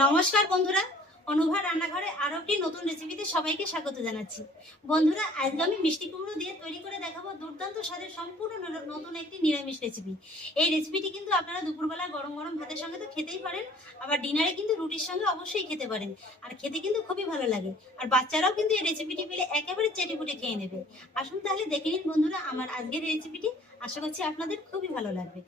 নমস্কার বন্ধুরা। অনুভা রান্নাঘরে আরও একটি নতুন রেসিপিতে সবাইকে স্বাগত জানাচ্ছি। বন্ধুরা, আজকে আমি মিষ্টি কুমড়ো দিয়ে তৈরি করে দেখাবো দুর্দান্ত স্বাদের সম্পূর্ণ নতুন একটি নিরামিষ রেসিপি এই রেসিপিটি কিন্তু আপনারা দুপুরবেলা গরম গরম ভাতের সঙ্গে তো খেতেই পারেন, আবার ডিনারে কিন্তু রুটির সঙ্গে অবশ্যই খেতে পারেন। আর খেতে কিন্তু খুবই ভালো লাগে। আর বাচ্চারাও কিন্তু এই রেসিপিটি পেলে একেবারে চেটে পুটে খেয়ে নেবে। আসুন তাহলে দেখে নিন বন্ধুরা, আমার আজকের রেসিপিটি আশা করছি আপনাদের খুবই ভালো লাগবে।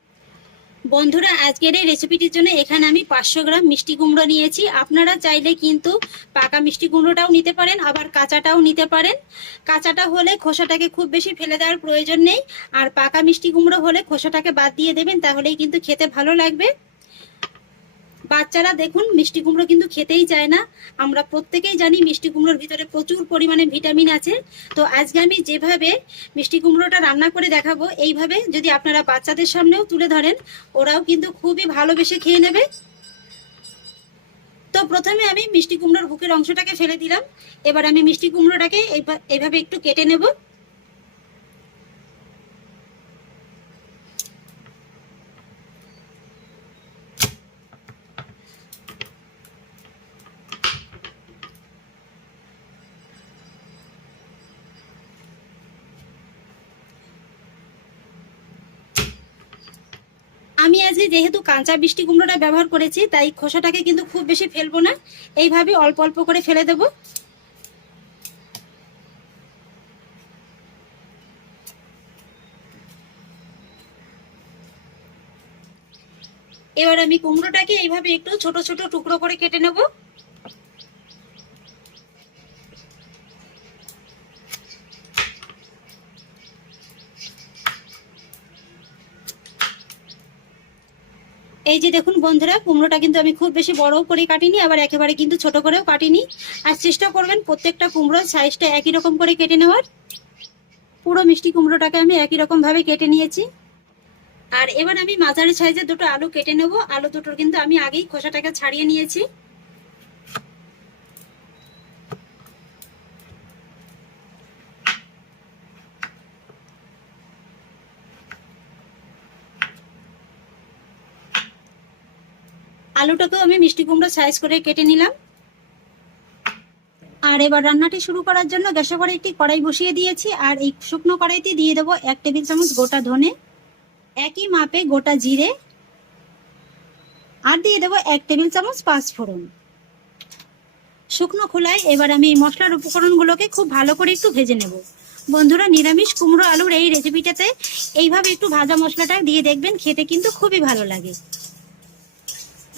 বন্ধুরা, আজকের এই রেসিপিটির জন্য এখানে আমি পাঁচশো গ্রাম মিষ্টি কুমড়ো নিয়েছি। আপনারা চাইলে কিন্তু পাকা মিষ্টি কুমড়োটাও নিতে পারেন, আবার কাঁচাটাও নিতে পারেন। কাঁচাটা হলে খোসাটাকে খুব বেশি ফেলে দেওয়ার প্রয়োজন নেই। আর পাকা মিষ্টি কুমড়ো হলে খোসাটাকে বাদ দিয়ে দেবেন, তাহলেই কিন্তু খেতে ভালো লাগবে। বাচ্চারা দেখুন, মিষ্টি কুমড়ো কিন্তু খেতেই চায় না। আমরা প্রত্যেকেই জানি মিষ্টি কুমড়োর ভিতরে প্রচুর পরিমাণে ভিটামিন আছে। তো আজকে আমি যেভাবে মিষ্টি কুমড়োটা রান্না করে দেখাবো, এইভাবে যদি আপনারা বাচ্চাদের সামনেও তুলে ধরেন, ওরাও কিন্তু খুবই ভালোবেসে খেয়ে নেবে। তো প্রথমে আমি মিষ্টি কুমড়োর বুকের অংশটাকে ফেলে দিলাম। এবার আমি মিষ্টি কুমড়োটাকে এইভা- এইভাবে একটু কেটে নেব। আমি আজকে যেহেতু কাঁচা বৃষ্টি কুমড়োটা ব্যবহার করেছি, তাই খোসাটাকে কিন্তু খুব বেশি ফেলব না। এইভাবে অল্প অল্প করে ফেলে দেব। এবার আমি কুমড়োটাকে এইভাবে একটু ছোট ছোট টুকরো করে কেটে নেব। এই যে দেখুন বন্ধুরা, কুমড়োটা কিন্তু আমি খুব বেশি বড়ও করে কাটিনি, আবার একেবারে কিন্তু ছোট করেও কাটিনি। আর চেষ্টা করবেন প্রত্যেকটা কুমড়োর সাইজটা একই রকম করে কেটে নেওয়ার। পুরো মিষ্টি কুমড়োটাকে আমি একই রকম ভাবে কেটে নিয়েছি। আর এবার আমি মাঝারি সাইজের দুটো আলু কেটে নেব। আলু দুটোর কিন্তু আমি আগেই খোসাটাকে ছাড়িয়ে নিয়েছি। আলুটাকেও আমি মিষ্টি কুমড়ো সাইজ করে কেটে নিলাম। আর এবার রান্নাটি শুরু করার জন্য গ্যাসে করে একটি কড়াই বসিয়ে দিয়েছি, আর এই শুকনো কড়াইতে দিয়ে দেবো এক টেবিল চামচ গোটা ধনে, একই মাপে গোটা জিরে, আর দিয়ে দেবো এক টেবিল চামচ পাঁচ ফোড়ন। শুকনো খোলায় এবার আমি এই মশলার উপকরণগুলোকে খুব ভালো করে একটু ভেজে নেব। বন্ধুরা, নিরামিষ কুমড়ো আলুর এই রেসিপিটাতে এইভাবে একটু ভাজা মশলাটা দিয়ে দেখবেন, খেতে কিন্তু খুবই ভালো লাগে।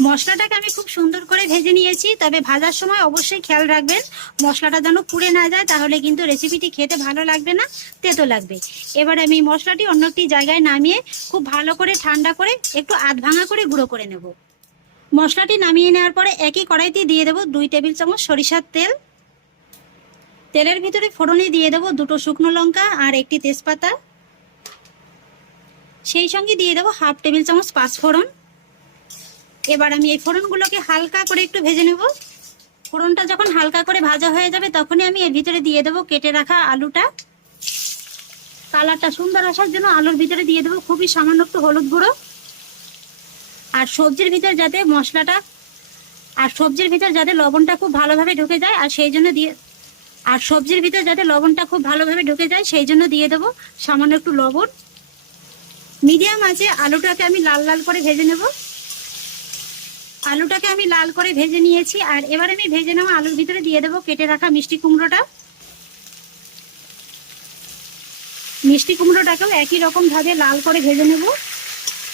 মশলাটাকে আমি খুব সুন্দর করে ভেজে নিয়েছি, তবে ভাজার সময় অবশ্যই খেয়াল রাখবেন। মশলাটা যেন পুড়ে না যায়, তাহলে কিন্তু রেসিপিটি খেতে ভালো লাগবে না, তেতো লাগবে। এবার আমি মশলাটি অন্য একটি জায়গায় নামিয়ে খুব ভালো করে ঠান্ডা করে একটু আধ ভাঙা করে গুঁড়ো করে নেব। মশলাটি নামিয়ে নেওয়ার পরে একই কড়াইতে দিয়ে দেবো দুই টেবিল চামচ সরিষার তেল। তেলের ভিতরে ফোড়নে দিয়ে দেবো দুটো শুকনো লঙ্কা আর একটি তেজপাতা। সেই সঙ্গে দিয়ে দেবো হাফ টেবিল চামচ পাঁচফোড়ন। এবার আমি এই ফোড়নগুলোকে হালকা করে একটু ভেজে নেব। ফোড়নটা যখন হালকা করে ভাজা হয়ে যাবে, তখনই আমি এর ভিতরে দিয়ে দেবো কেটে রাখা আলুটা। কালারটা সুন্দর আসার জন্য আলুর ভিতরে দিয়ে দেবো খুবই সামান্য একটু হলুদ গুঁড়ো। আর সবজির ভিতরে যাতে মশলাটা, আর সবজির ভিতর যাতে লবণটা খুব ভালোভাবে ঢুকে যায়, আর সেই জন্য দিয়ে, আর সবজির ভিতর যাতে লবণটা খুব ভালোভাবে ঢুকে যায়, সেই জন্য দিয়ে দেবো সামান্য একটু লবণ। মিডিয়াম আছে আলুটাকে আমি লাল লাল করে ভেজে নেব। আলুটাকে আমি লাল করে ভেজে নিয়েছি, আর এবার আমি ভেজে নেওয়া আলুর ভিতরে দিয়ে দেবো কেটে রাখা মিষ্টি কুমড়োটা। মিষ্টি কুমড়োটাকেও একই রকম ভাবে লাল করে ভেজে নেব।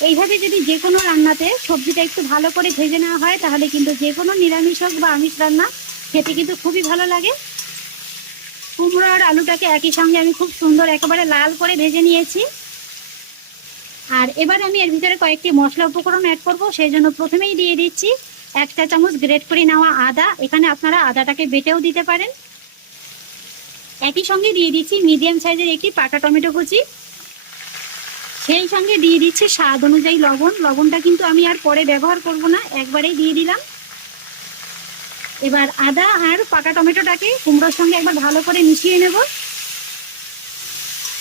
এইভাবে যদি যে কোনো রান্নাতে সবজিটা একটু ভালো করে ভেজে নেওয়া হয়, তাহলে কিন্তু যে কোনো নিরামিষ হোক বা আমিষ রান্না খেতে কিন্তু খুবই ভালো লাগে। কুমড়ো আর আলুটাকে একই সঙ্গে আমি খুব সুন্দর একেবারে লাল করে ভেজে নিয়েছি। আর এবার আমি এর ভিতরে কয়েকটি মশলা উপকরণ অ্যাড করব, সেই জন্য প্রথমেই দিয়ে দিচ্ছি এক চা চামচ গ্রেট করে নেওয়া আদা। এখানে আপনারা আদাটাকে বেটেও দিতে পারেন। একই সঙ্গে দিয়ে দিচ্ছি মিডিয়াম সাইজের একটি পাকা টমেটো কুচি। সেই সঙ্গে দিয়ে দিচ্ছি স্বাদ অনুযায়ী লবণ। লবণটা কিন্তু আমি আর পরে ব্যবহার করব না, একবারেই দিয়ে দিলাম। এবার আদা আর পাকা টমেটোটাকে কুমড়োর সঙ্গে একবার ভালো করে মিশিয়ে নেব।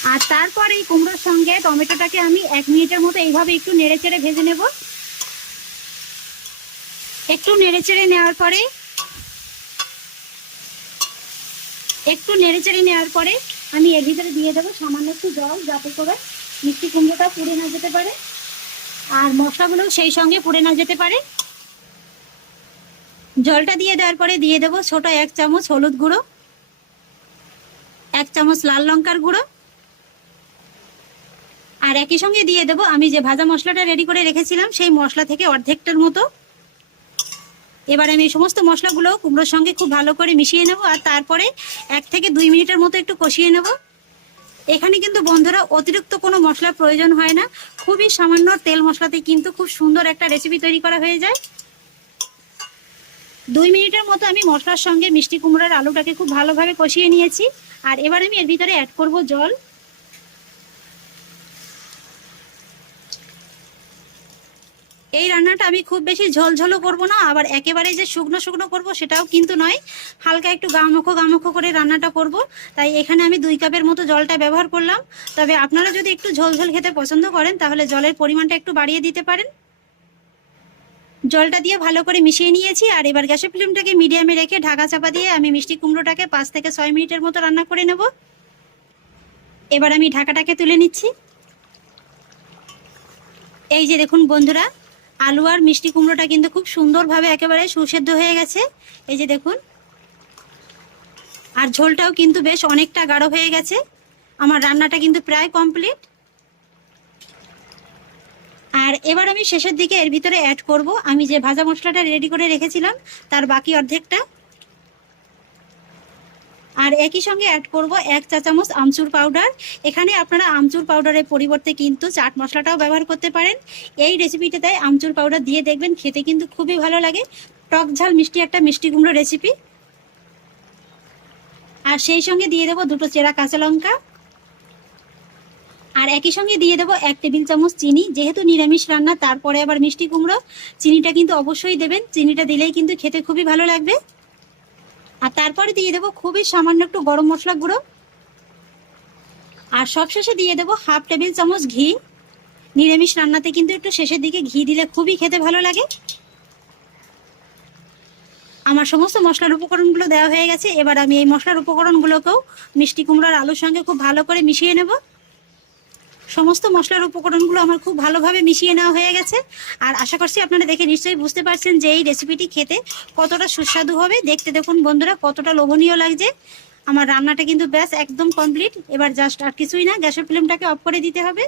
আর তারপর এই কুমড়োর সঙ্গে টমেটোটাকে আমি এক মিনিটের মতো এইভাবে একটু নেড়ে চেড়ে ভেজে নেব। একটু নেড়ে চেড়ে নেওয়ার পরে, একটু নেড়ে চেড়ে নেওয়ার পরে আমি এর ভিতরে দিয়ে দেবো সামান্য একটু জল যাতে করে মিষ্টি কুমড়োটা পুড়ে না যেতে পারে। আর মশলাগুলো সেই সঙ্গে পুড়ে না যেতে পারে। জলটা দিয়ে দেওয়ার পরে দিয়ে দেবো ছোট এক চামচ হলুদ গুঁড়ো, এক চামচ লাল লঙ্কার গুঁড়ো আর একই সঙ্গে দিয়ে দেবো, আমি যে ভাজা মশলাটা রেডি করে রেখেছিলাম, সেই মশলা থেকে অর্ধেকটার মতো। এবার আমি এই সমস্ত মশলাগুলো কুমড়োর সঙ্গে খুব ভালো করে মিশিয়ে নেব, আর তারপরে এক থেকে দুই মিনিটের মতো একটু কষিয়ে নেব। এখানে কিন্তু বন্ধুরা অতিরিক্ত কোনো মশলার প্রয়োজন হয় না, খুবই সামান্য তেল মশলাতে কিন্তু খুব সুন্দর একটা রেসিপি তৈরি করা হয়ে যায়। দুই মিনিটের মতো আমি মশলার সঙ্গে মিষ্টি কুমড়োর আলুটাকে খুব ভালোভাবে কষিয়ে নিয়েছি, আর এবার আমি এর ভিতরে অ্যাড করব জল। এই রান্নাটা আমি খুব বেশি ঝোলঝোলও করব না, আবার একেবারে যে শুকনো শুকনো করব সেটাও কিন্তু নয়। হালকা একটু গামখো গামখো করে রান্নাটা করব। তাই এখানে আমি দুই কাপের মতো জলটা ব্যবহার করলাম। তবে আপনারা যদি একটু ঝোল ঝোল খেতে পছন্দ করেন, তাহলে জলের পরিমাণটা একটু বাড়িয়ে দিতে পারেন। জলটা দিয়ে ভালো করে মিশিয়ে নিয়েছি, আর এবার গ্যাসের ফ্লেমটাকে মিডিয়ামে রেখে ঢাকা চাপা দিয়ে আমি মিষ্টি কুমড়োটাকে পাঁচ থেকে ছয় মিনিটের মতো রান্না করে নেব। এবার আমি ঢাকাটাকে তুলে নিচ্ছি। এই যে দেখুন বন্ধুরা আলু আর মিষ্টি কুমড়োটা কিন্তু খুব সুন্দরভাবে একেবারে সুসেদ্ধ হয়ে গেছে। এই যে দেখুন। আর ঝোলটাও কিন্তু বেশ অনেকটা গাঢ় হয়ে গেছে। আমার রান্নাটা কিন্তু প্রায় কমপ্লিট। আর এবার আমি শেষের দিকে এর ভিতরে অ্যাড করব। আমি যে ভাজা মশলাটা রেডি করে রেখেছিলাম, তার বাকি অর্ধেকটা আর একই সঙ্গে অ্যাড করব এক চা চামচ আমচুর পাউডার এখানে আপনারা আমচুর পাউডারের পরিবর্তে কিন্তু চাট মশলাটাও ব্যবহার করতে পারেন। এই রেসিপিটাতে আমচুর পাউডার দিয়ে দেখবেন, খেতে কিন্তু খুবই ভালো লাগে। টক ঝাল মিষ্টি একটা মিষ্টি কুমড়ো রেসিপি আর সেই সঙ্গে দিয়ে দেবো দুটো চেরা কাঁচা লঙ্কা। আর একই সঙ্গে দিয়ে দেবো এক টেবিল চামচ চিনি। যেহেতু নিরামিষ রান্না, তারপরে আবার মিষ্টি কুমড়ো। চিনিটা কিন্তু অবশ্যই দেবেন। চিনিটা দিলেই কিন্তু খেতে খুবই ভালো লাগবে। আর তারপরে দিয়ে দেবো খুবই সামান্য একটু গরম মশলা গুঁড়ো। আর সবশেষে দিয়ে দেবো হাফ টেবিল চামচ ঘি। নিরামিষ রান্নাতে কিন্তু একটু শেষের দিকে ঘি দিলে খুবই খেতে ভালো লাগে। আমার সমস্ত মশলার উপকরণগুলো দেওয়া হয়ে গেছে। এবার আমি এই মশলার উপকরণগুলোকেও মিষ্টি কুমড়ার আলুর সঙ্গে খুব ভালো করে মিশিয়ে নেব। সমস্ত মশলার উপকরণগুলো আমার খুব ভালোভাবে মিশিয়ে নেওয়া হয়ে গেছে। আর আশা করছি আপনারা দেখে নিশ্চয়ই বুঝতে পারছেন যে এই রেসিপিটি খেতে কতটা সুস্বাদু হবে। দেখতে দেখুন বন্ধুরা, কতটা লোভনীয় লাগছে। আমার রান্নাটা কিন্তু ব্যাস একদম কমপ্লিট এবার জাস্ট আর কিছুই না, গ্যাসের ফ্লেমটাকে অফ করে দিতে হবে।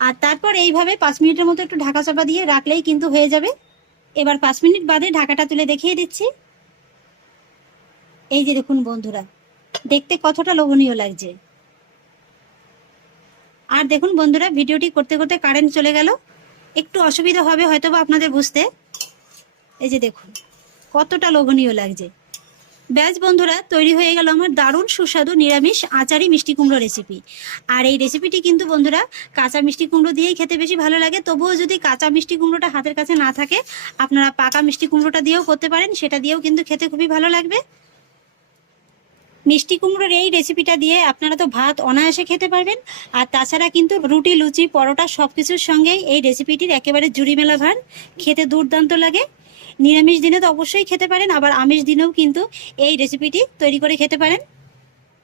আর তারপর এইভাবে পাঁচ মিনিটের মতো একটু ঢাকা চাপা দিয়ে রাখলেই কিন্তু হয়ে যাবে। এবার পাঁচ মিনিট বাদে ঢাকাটা তুলে দেখিয়ে দিচ্ছি। এই যে দেখুন বন্ধুরা, দেখতে কতটা লোভনীয় লাগছে। আর দেখুন বন্ধুরা, ভিডিওটি করতে করতে কারেন্ট চলে গেল। একটু অসুবিধা হবে হয়তো বা আপনাদের বুঝতে। এই যে দেখুন, কতটা লোভনীয় লাগছে। ব্যাস বন্ধুরা, তৈরি হয়ে গেল আমার দারুণ সুস্বাদু নিরামিষ আচারি মিষ্টি কুমড়ো রেসিপি আর এই রেসিপিটি কিন্তু বন্ধুরা, কাঁচা মিষ্টি কুমড়ো দিয়েই খেতে বেশি ভালো লাগে। তবুও যদি কাঁচা মিষ্টি কুমড়োটা হাতের কাছে না থাকে, আপনারা পাকা মিষ্টি কুমড়োটা দিয়েও করতে পারেন, সেটা দিয়েও কিন্তু খেতে খুবই ভালো লাগবে। মিষ্টি কুমড়োর এই রেসিপিটা দিয়ে আপনারা তো ভাত অনায়াসে খেতে পারবেন। আর তাছাড়া কিন্তু রুটি, লুচি, পরোটা সব কিছুর সঙ্গেই এই রেসিপিটির একেবারে জুড়ি মেলা ভার খেতে দুর্দান্ত লাগে। নিরামিষ দিনে তো অবশ্যই খেতে পারেন, আবার আমিষ দিনেও কিন্তু এই রেসিপিটি তৈরি করে খেতে পারেন।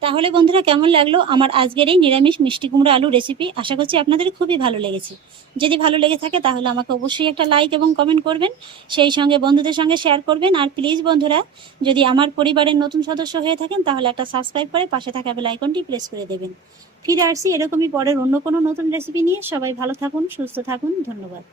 তাহলে বন্ধুরা কেমন লাগল আমার আজকের এই নিরামিষ মিষ্টি কুমড়ো আলু রেসিপি আশা করছি আপনাদের খুবই ভালো লেগেছে। যদি ভালো লেগে থাকে তাহলে আমাকে অবশ্যই একটা লাইক এবং কমেন্ট করবেন। সেই সঙ্গে বন্ধুদের সঙ্গে শেয়ার করবেন। আর প্লিজ বন্ধুরা, যদি আমার পরিবারের নতুন সদস্য হয়ে থাকেন, তাহলে একটা সাবস্ক্রাইব করে পাশে থাকা বেল আইকনটি প্রেস করে দেবেন। ফিরে আসছি এরকমই পরের অন্য কোনো নতুন রেসিপি নিয়ে। সবাই ভালো থাকুন, সুস্থ থাকুন। ধন্যবাদ।